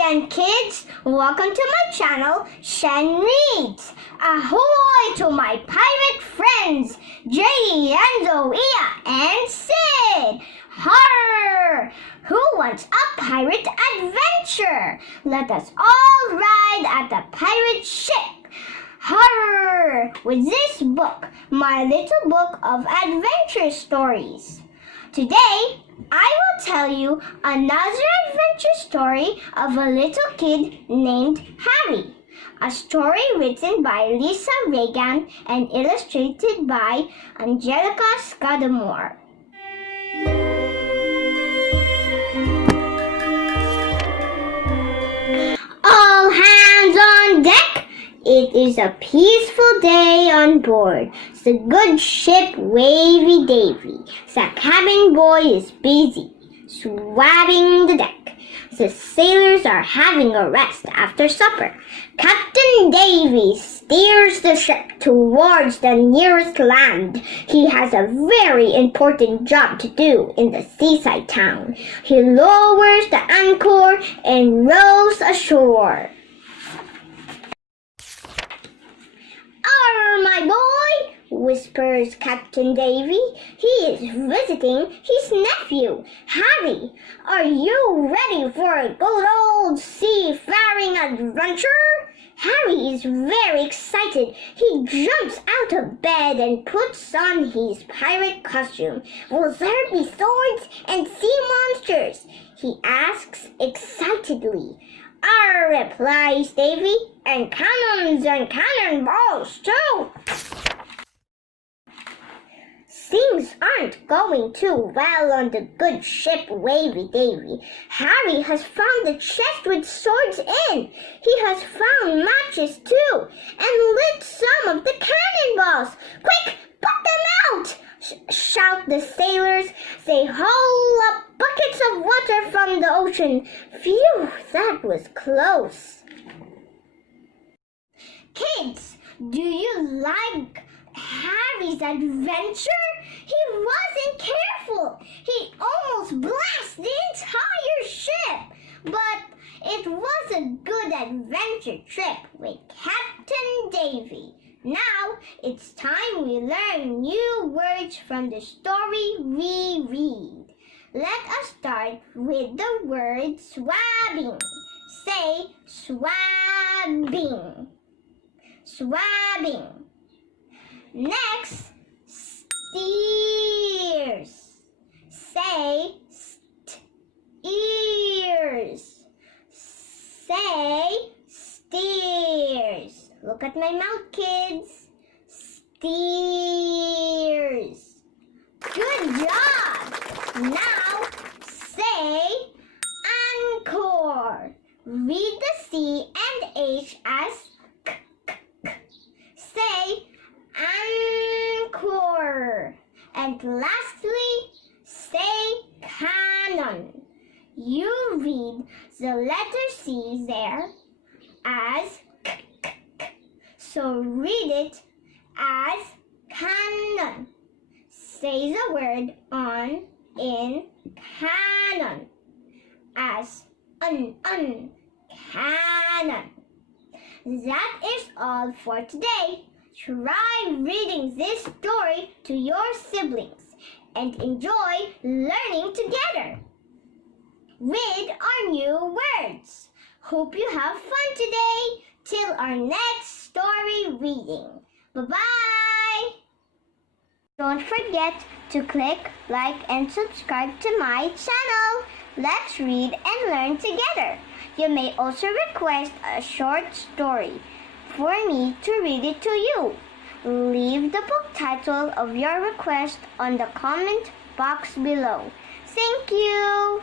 again, kids! Welcome to my channel, Shen Reads! Ahoy to my pirate friends, Jay and Zoea and Sid! Har! Who wants a pirate adventure? Let us all ride at the pirate ship! Har! With this book, my little book of adventure stories. Today, I will tell you another adventure story of a little kid named Harry. A story written by Lisa Reagan and illustrated by Angelica Scudamore. All hands on deck! It is a peaceful day on board the good ship Wavy Davy. The cabin boy is busy swabbing the deck. The sailors are having a rest after supper. Captain Davy steers the ship towards the nearest land. He has a very important job to do in the seaside town. He lowers the anchor and rows ashore. "Arr, my boy," whispers Captain Davy. He is visiting his nephew, Harry. "Are you ready for a good old seafaring adventure?" Harry is very excited. He jumps out of bed and puts on his pirate costume. "Will there be swords and sea monsters?" he asks excitedly. "Arr," replies Davy, "and cannons and cannonballs too." Things aren't going too well on the good ship Wavy Davy. Harry has found the chest with swords in. He has found matches too, and lit some of the cannonballs. "Quick, put them out!" shout the sailors. They haul up buckets of water from the ocean. Phew, that was close. Kids, do you like Harry's adventure? He wasn't careful. He almost blasted the entire ship. But it was a good adventure trip with Captain Davy. Now it's time we learn new words from the story we read. Let us start with the word swabbing. Say swabbing. Swabbing. Next, steers. Say ears. Say steers. Look at my mouth, kids. Steers. Good job. Now, say anchor. Read the C and H as k, k, k. Say anchor. And lastly, say cannon. You read the letter C there as k, k, k. So read it as cannon. Say the word on in cannon as cannon. That is all for today. Try reading this story to your siblings and enjoy learning together with our new words. Hope you have fun today. Till our next story reading. Bye-bye! Don't forget to click like and subscribe to my channel. Let's read and learn together. You may also request a short story for me to read it to you. Leave the book title of your request on the comment box below. Thank you!